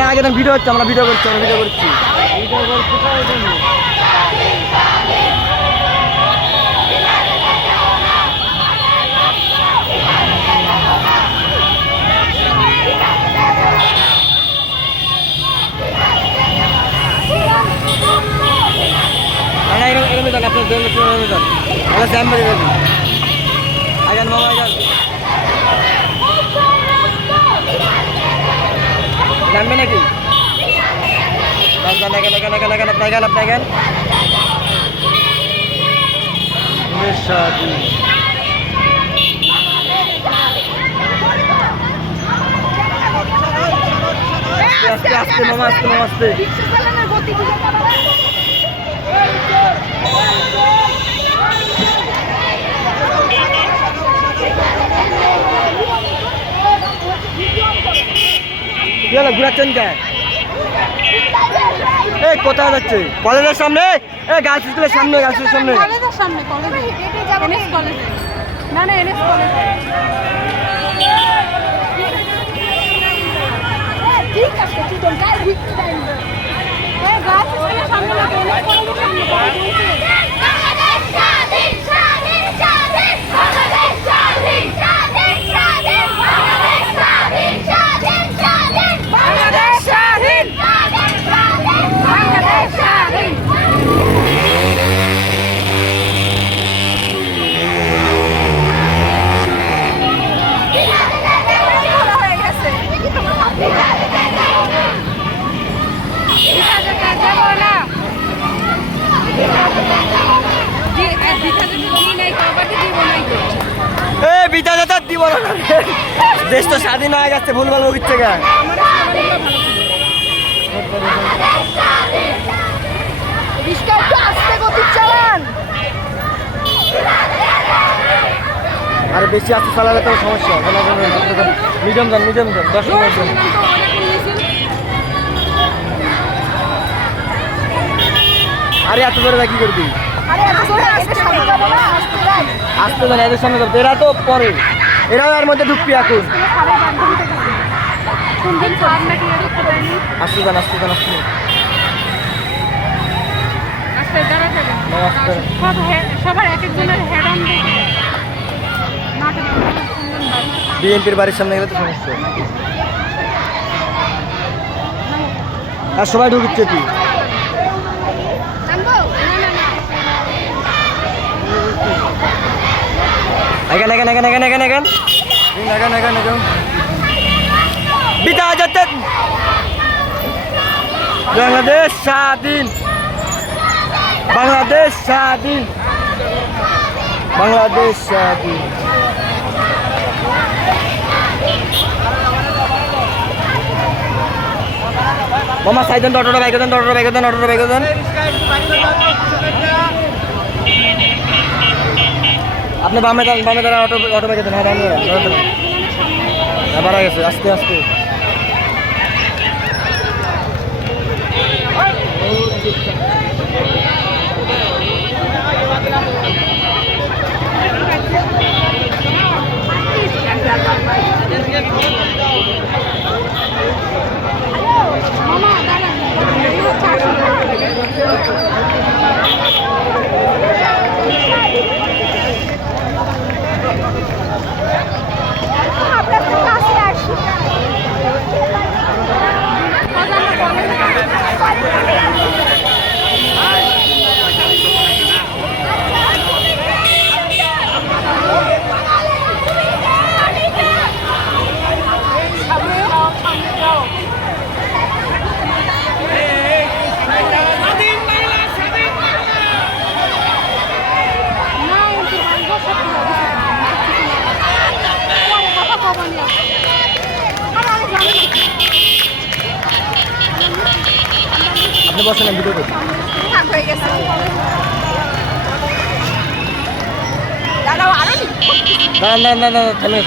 না আগে ভিডিও হচ্ছে, আমরা ভিডিও করছি, জানবে নাকি আপনার আস্তে মামা আস্তে ঘুরাচ্ছেন কে? এই কোথায় যাচ্ছে? কলেজের সামনে, গার্লস স্কুলের সামনে, গার্লসের সামনে, কলেজের সামনে, কলেজে এনএস কলেজে, না এনএস কলেজে। ঠিক আছে, তুই তো গাল ভিতরে যাই না। গার্লস স্কুলের সামনে না, এনএস কলেজের সামনে। বাংলাদেশ স্বাধীন, স্বাধীন, স্বাধীন, বাংলাদেশ স্বাধীন, স্বাধীন, স্বাধীন, বাংলাদেশ স্বাধীন, স্বাধীন, স্বাধীন, বাংলাদেশ স্বাধীন, স্বাধীন, স্বাধীন, বাংলাদেশ স্বাধীন। দেশ তো স্বাধীন হয়ে গেছে, ভুল ভাল হচ্ছে গা। আর বেশি আস্তে চালালে তো সমস্যা। মিডিয়াম যান 10 মিনিট। আরে এত ধরে কি করবি? আসতে জানি এদের সামনে এরা তো পরে, এরাও এর মধ্যে ঢুকবি এখন। আসতে যান বিএনপির বাড়ির সামনে গেলে তো সমস্যা। আর সবাই ঢুকছে তুই বাংলাদেশ স্বাধীন, বাংলাদেশ স্বাধীন, বাংলাদেশ স্বাধীন। মামা সাইদেন, অটোটা বাইক দেন, অটোটা বাইক দেন। আপনি বামে দাঁড়ান, অটো বাইক দেন। হ্যাঁ বাড়া গেছে, আস্তে আস্তে। আপনি বসেন, ভিডিও করছি। না থেমে